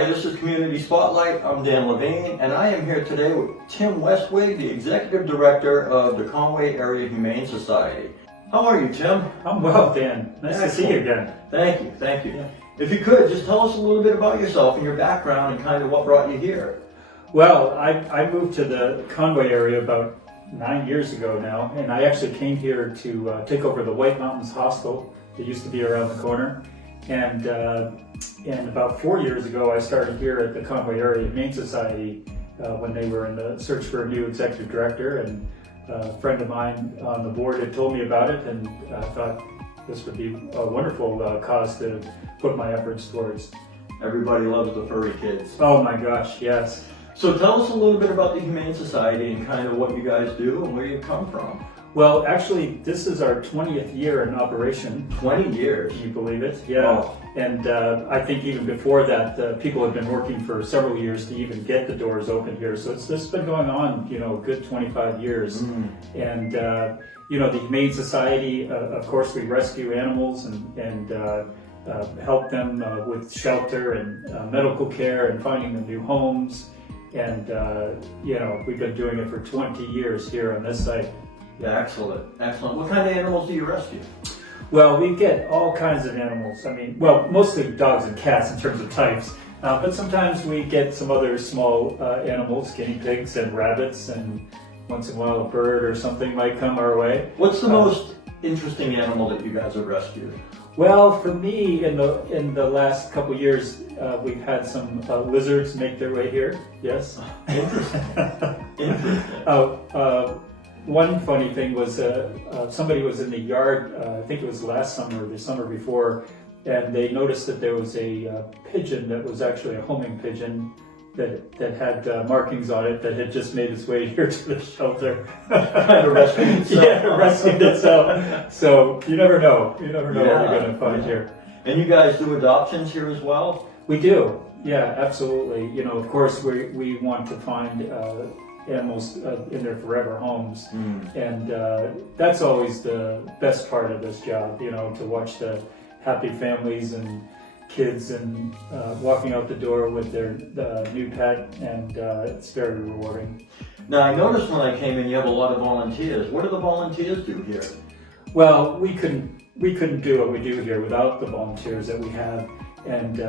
everybody. This is Community Spotlight. I'm Dan Lavigne, and I am here today with Tim Westwig, the Executive Director of the Conway Area Humane Society. How are you, Tim? I'm well, Dan. Nice to see you again. Thank you, thank you. If you could, just tell us a little bit about yourself and your background and kind of what brought you here. Well, I moved to the Conway area about 9 years ago now, and I actually came here to take over the White Mountains Hostel that used to be around the corner. And about 4 years ago, I started here at the Conway Area Humane Society when they were in the search for a new executive director. And a friend of mine on the board had told me about it, and I thought this would be a wonderful cause to put my efforts towards. Everybody loves the furry kids. Oh my gosh, yes. So tell us a little bit about the Humane Society and kind of what you guys do and where you come from. Well, actually, this is our 20th year in operation. 20 years? Can you believe it? Yeah. Oh. And I think even before that, people have been working for several years to even get the doors open here. So it's been going on, a good 25 years. And, the Humane Society, of course, we rescue animals and help them with shelter and medical care and finding them new homes. And, we've been doing it for 20 years here on this site. Yeah, excellent, excellent. What kind of animals do you rescue? Well, we get all kinds of animals. Mostly dogs and cats in terms of types. But sometimes we get some other small animals, guinea pigs and rabbits, and once in a while a bird or something might come our way. What's the most interesting animal that you guys have rescued? Well, for me, in the last couple of years, we've had some lizards make their way here. Yes. Interesting. One funny thing was somebody was in the yard, I think it was last summer or the summer before, and they noticed that there was a pigeon that was actually a homing pigeon that had markings on it that had just made its way here to the shelter. Kind of rescued itself. Yeah, rescued itself. So you never know. You never know what you're going to find here. And you guys do adoptions here as well? We do. Yeah, absolutely. Of course, we want to find animals in their forever homes, and that's always the best part of this job, to watch the happy families and kids and walking out the door with their new pet, and it's very rewarding. Now, I noticed when I came in you have a lot of volunteers. What do the volunteers do here? Well, we couldn't do what we do here without the volunteers that we have, and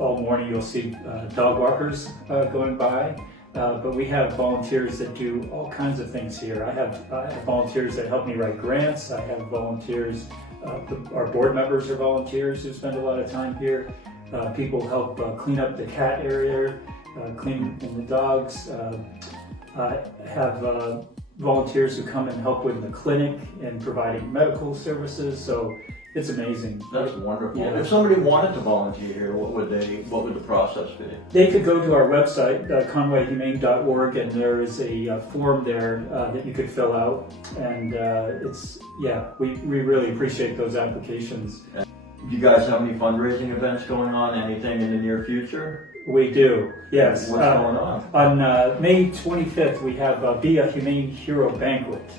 all morning you'll see dog walkers going by. But we have volunteers that do all kinds of things here. I have volunteers that help me write grants. I have volunteers, our board members are volunteers who spend a lot of time here. People help clean up the cat area, clean in the dogs. I have volunteers who come and help with the clinic and providing medical services. So it's amazing. That's wonderful. Yeah. If somebody wanted to volunteer here, what would the process be? They could go to our website, conwayhumane.org, and there is a form there that you could fill out. And we really appreciate those applications. Do you guys have any fundraising events going on? Anything in the near future? We do, yes. What's going on? On May 25th, we have Be a Humane Hero Banquet.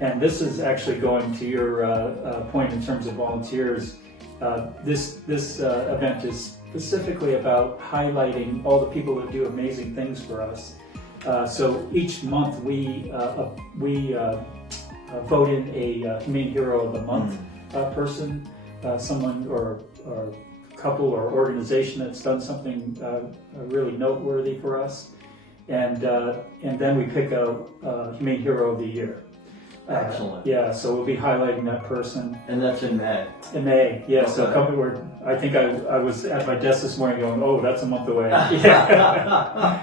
And this is actually going to your point in terms of volunteers. This event is specifically about highlighting all the people that do amazing things for us. So each month we vote in a Humane Hero of the Month person, someone or couple or organization that's done something really noteworthy for us, and then we pick a Humane Hero of the Year. Excellent. Yeah, so we'll be highlighting that person. And that's in May? In May, yeah. Okay. So I think I was at my desk this morning going, oh, that's a month away. Yeah,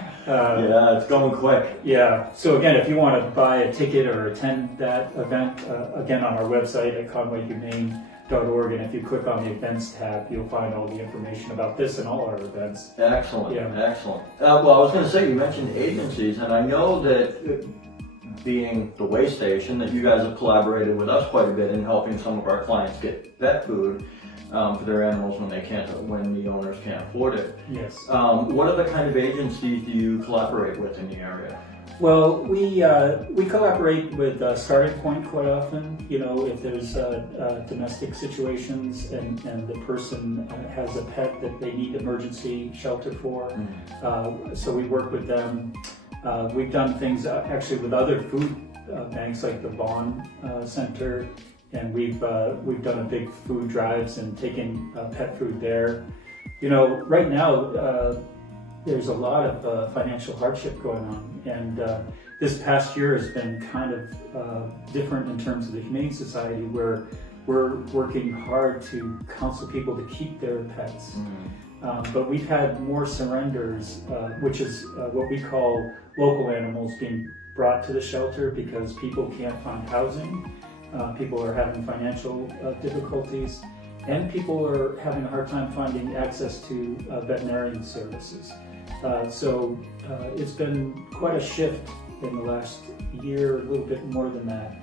it's going quick. Yeah, so again, if you want to buy a ticket or attend that event, again on our website at conwayhumane.org, and if you click on the events tab, you'll find all the information about this and all our events. Excellent, Yeah. excellent. Well, I was going to say, you mentioned agencies, and I know that being the way station, that you guys have collaborated with us quite a bit in helping some of our clients get vet food for their animals when the owners can't afford it. Yes. What other kind of agencies do you collaborate with in the area? Well, we collaborate with Starting Point quite often. You know, if there's domestic situations and the person has a pet that they need emergency shelter for, so we work with them. We've done things actually with other food banks like the Vaughn Center, and we've done a big food drives and taken pet food there. You know, right now there's a lot of financial hardship going on, and this past year has been kind of different in terms of the Humane Society, where we're working hard to counsel people to keep their pets. But we've had more surrenders, which is what we call local animals being brought to the shelter because people can't find housing, people are having financial difficulties, and people are having a hard time finding access to veterinarian services. So it's been quite a shift in the last year, a little bit more than that,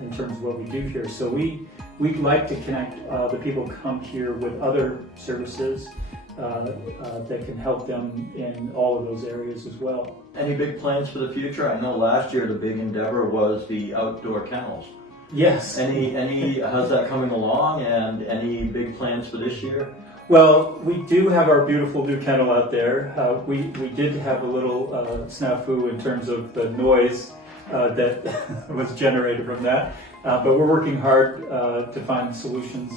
in terms of what we do here. So we'd like to connect the people who come here with other services that can help them in all of those areas as well. Any big plans for the future? I know last year the big endeavor was the outdoor kennels. Yes. How's that coming along, and any big plans for this year? Well, we do have our beautiful new kennel out there. We did have a little snafu in terms of the noise that was generated from that. But we're working hard to find solutions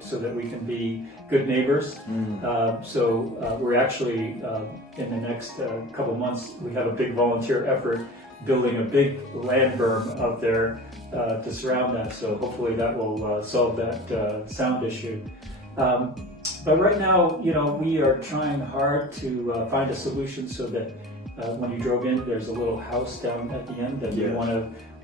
so that we can be good neighbors. So we're actually, in the next couple months, we have a big volunteer effort building a big land berm out there to surround that. So hopefully that will solve that sound issue. But right now, you know, we are trying hard to find a solution so that when you drove in, there's a little house down at the end that we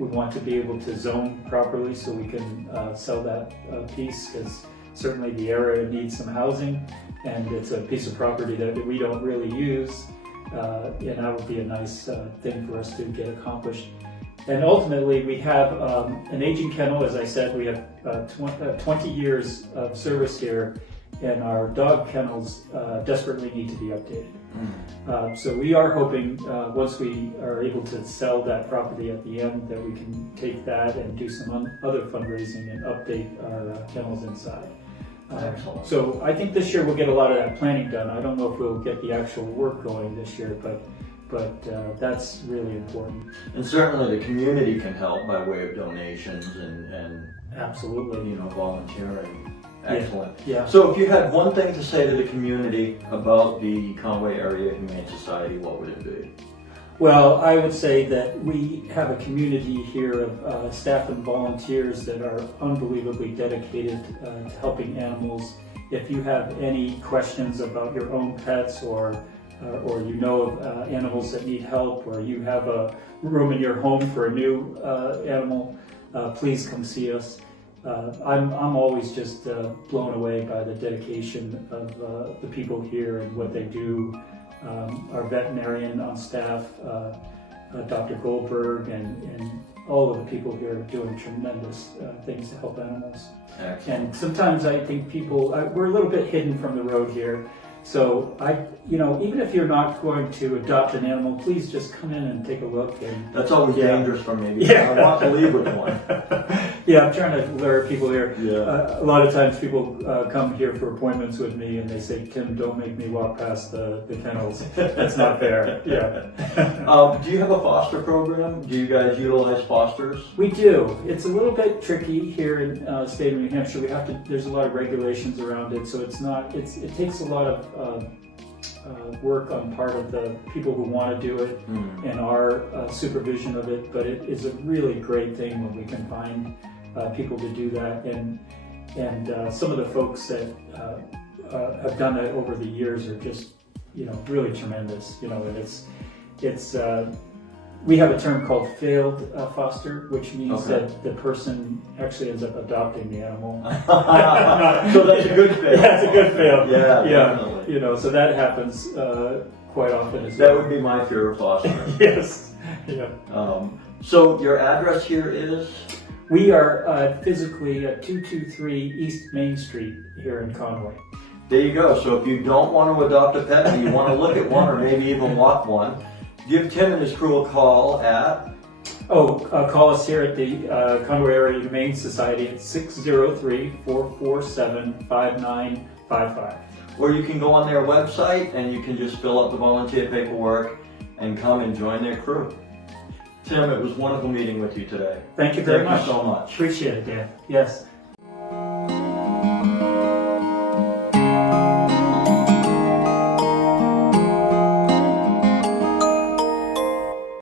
want to be able to zone properly so we can sell that piece, because certainly the area needs some housing, and it's a piece of property that we don't really use, and that would be a nice thing for us to get accomplished. And ultimately, we have an aging kennel. As I said, we have 20 years of service here, and our dog kennels desperately need to be updated. So we are hoping once we are able to sell that property at the end, that we can take that and do some other fundraising and update our kennels inside. So I think this year we'll get a lot of that planning done. I don't know if we'll get the actual work going this year, but that's really important. And certainly the community can help by way of donations and absolutely, you know, volunteering. Excellent. Yeah. So if you had one thing to say to the community about the Conway Area Humane Society, what would it be? Well, I would say that we have a community here of staff and volunteers that are unbelievably dedicated to helping animals. If you have any questions about your own pets, or you know of animals that need help, or you have a room in your home for a new animal, please come see us. I'm always just blown away by the dedication of the people here and what they do. Our veterinarian on staff, Dr. Goldberg, and all of the people here are doing tremendous things to help animals. Excellent. And sometimes I think people, we're a little bit hidden from the road here. So even if you're not going to adopt an animal, please just come in and take a look. And that's always dangerous for me, because I want to leave with one. Yeah, I'm trying to lure people here. Yeah. A lot of times people come here for appointments with me and they say, "Tim, don't make me walk past the kennels. That's not fair." Yeah. Do you have a foster program? Do you guys utilize fosters? We do. It's a little bit tricky here in the state of New Hampshire. There's a lot of regulations around it, so it takes a lot of work on part of the people who want to do it and our supervision of it, but it is a really great thing when we can find people to do that, and some of the folks that have done that over the years are just really tremendous. And it's we have a term called failed foster, which means that the person actually ends up adopting the animal. So that's a good fail. That's a good fail. Yeah, definitely. So that happens quite often as well. well. That would be my fear of fostering. Yes. Yeah. So your address here is? We are physically at 223 East Main Street here in Conway. There you go. So if you don't want to adopt a pet and you want to look at one or maybe even walk one, Give Tim and his crew a call at, Call us here at the Conway Area Humane Society at 603-447-5955. or you can go on their website and you can just fill out the volunteer paperwork and come and join their crew. Tim, it was wonderful meeting with you today. Thank you very much. Thank you so much. Appreciate it, Dan. Yes.